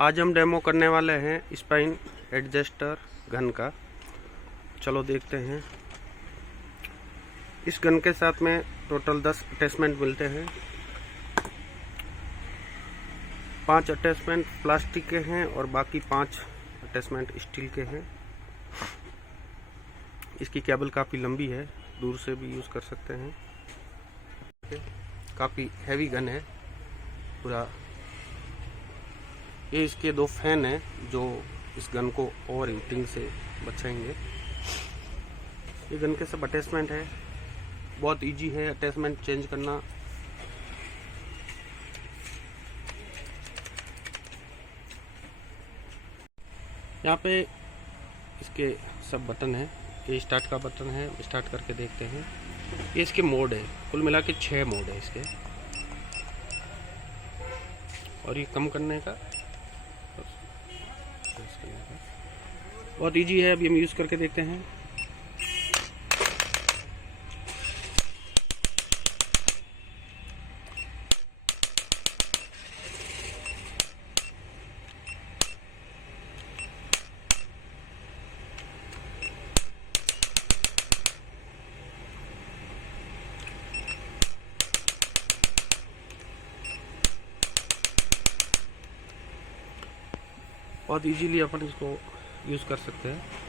आज हम डेमो करने वाले हैं स्पाइन एडजस्टर गन का। चलो देखते हैं। इस गन के साथ में टोटल 10 अटैचमेंट मिलते हैं। 5 अटैचमेंट प्लास्टिक के हैं और बाकी 5 अटैचमेंट स्टील के हैं। इसकी केबल काफ़ी लंबी है, दूर से भी यूज़ कर सकते हैं। काफ़ी हैवी गन है पूरा। ये इसके 2 फैन हैं जो इस गन को ओवर हीटिंग से बचाएंगे। ये गन के सब अटैचमेंट है, बहुत इजी है अटैचमेंट चेंज करना। यहाँ पे इसके सब बटन है। ये स्टार्ट का बटन है, स्टार्ट करके देखते हैं। ये इसके मोड है, कुल मिला के 6 मोड है इसके। और ये कम करने का बहुत इजी है। अभी हम यूज़ करके देखते हैं। बहुत इजीली अपन इसको यूज़ कर सकते हैं।